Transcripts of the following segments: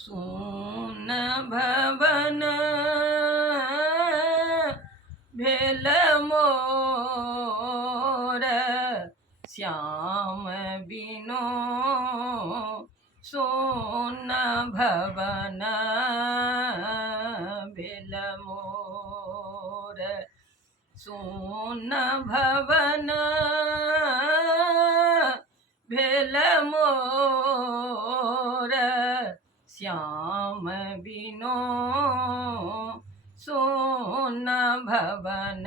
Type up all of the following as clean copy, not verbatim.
सुन भवन भेल मोर श्याम बिनो सुन भवन भेल मोर सुन भवन भेल मोर श्याम बिनो सुन भवन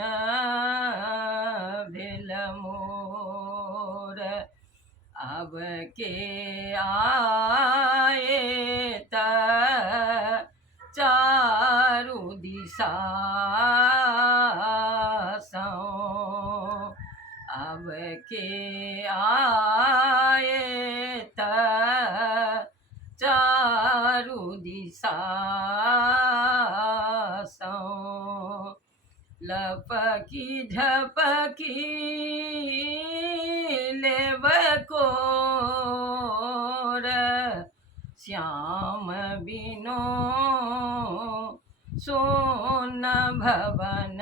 भेल मोर अब के आए त चारु दिशा अब के आए त चारु दिशा लपकी झपकी लेव कोर श्याम बिनो सोन भवन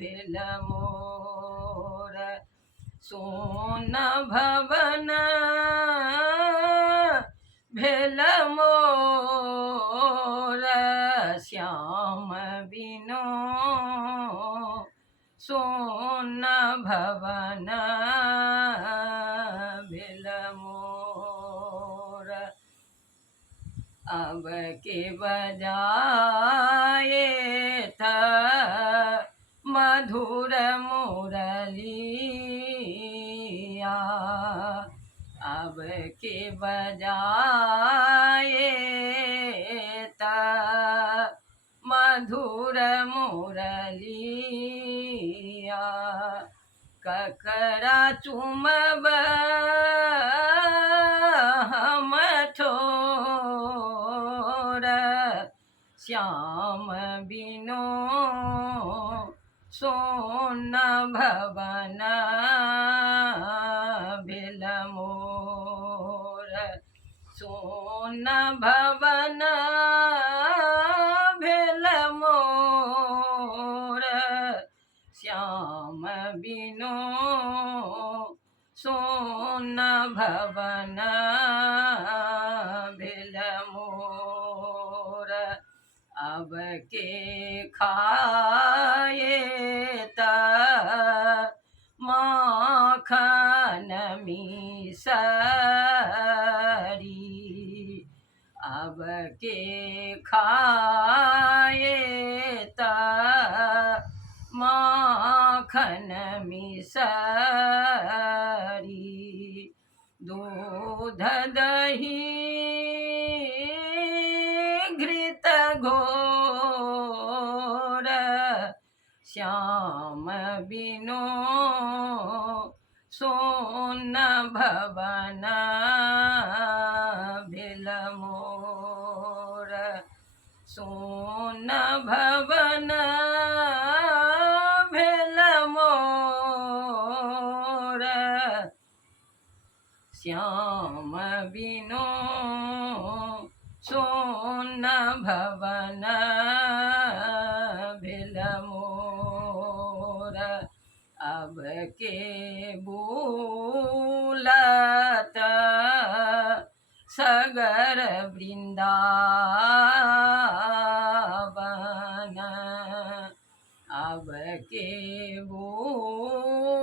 भेल मोर सोन भवन भेल मोर श्याम बिनो सोन भवन भेल मोर अब के बजाए त मधुर मुरलिया अब के बजाए त मधुर मुरलिया ककरा चुमब हम ठोर श्याम बिनो सोन भवन भेल मोर सोन भवन भेल मोर श्याम बिनो सोन भवन भेल मोर अब के खाए त माखन मिसरी अब के खाए त माखन मिसरी दूध दही घृत घोर श्याम बिनो सोन भवन भेल मोर सोन भवन भेल मोर श्याम बिनो सोन भवन भेल मोर अब के बुलत सगर वृंदावन अब के बुलत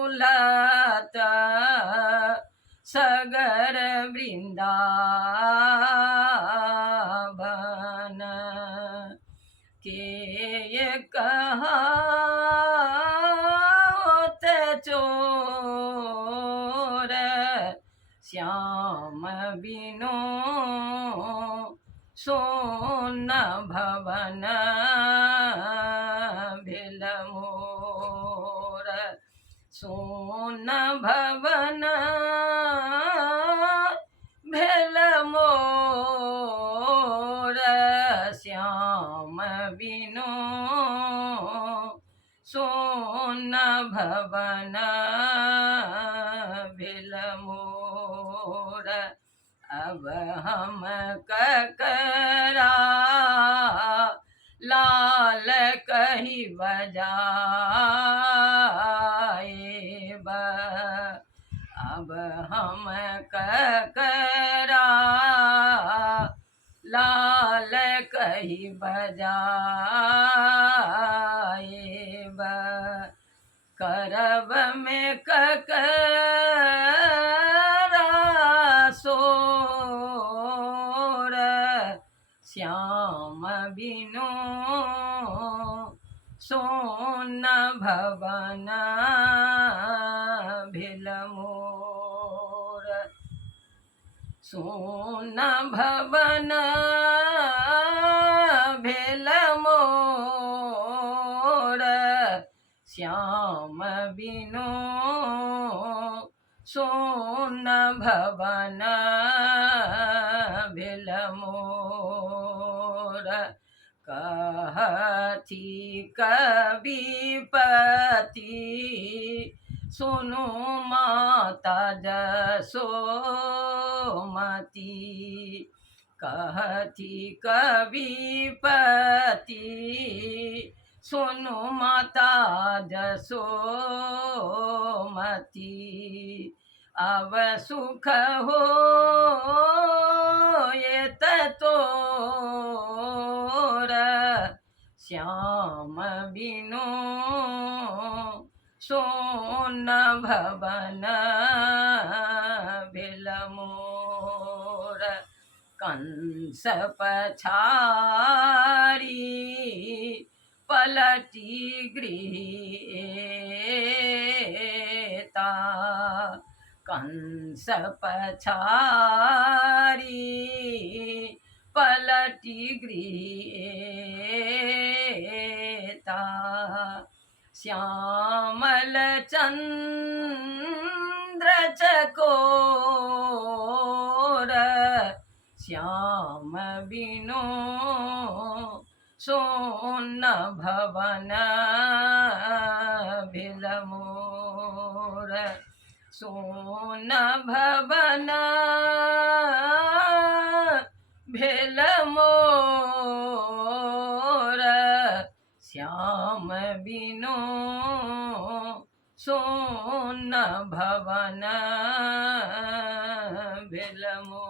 सगर वृंदावन के कहावत चोर श्याम बिनो सोन भवन भेल मोर सोन भवन भेल मोर श्याम बिनो सोन भवन भेल मोर अब हम ककरा लाल कही बजाएब, अब हम ककरा लाल कही बजाएब, करब में ककरा सोर, श्याम बिनु सोन भवन भेल मोर, सोन भवन भेल मोर, श्याम बिनु सोन भवन भेल मोर, कहती कविपति सुनु माता जसोमती, कहती कविपति सुनु माता जसोमती, अब सुख हो ये तोर, श्याम बिनु सोन भवन भेल मोर, कंस पछारी पलटी गृहीता, कंस पछारी पलटी गृहीता, श्यामल चंद्र चकोर, श्याम बिनु सोन भवन भेल मोर, सोन भवन भेल मोर, श्याम बिनु सोन भवन भेल मोर।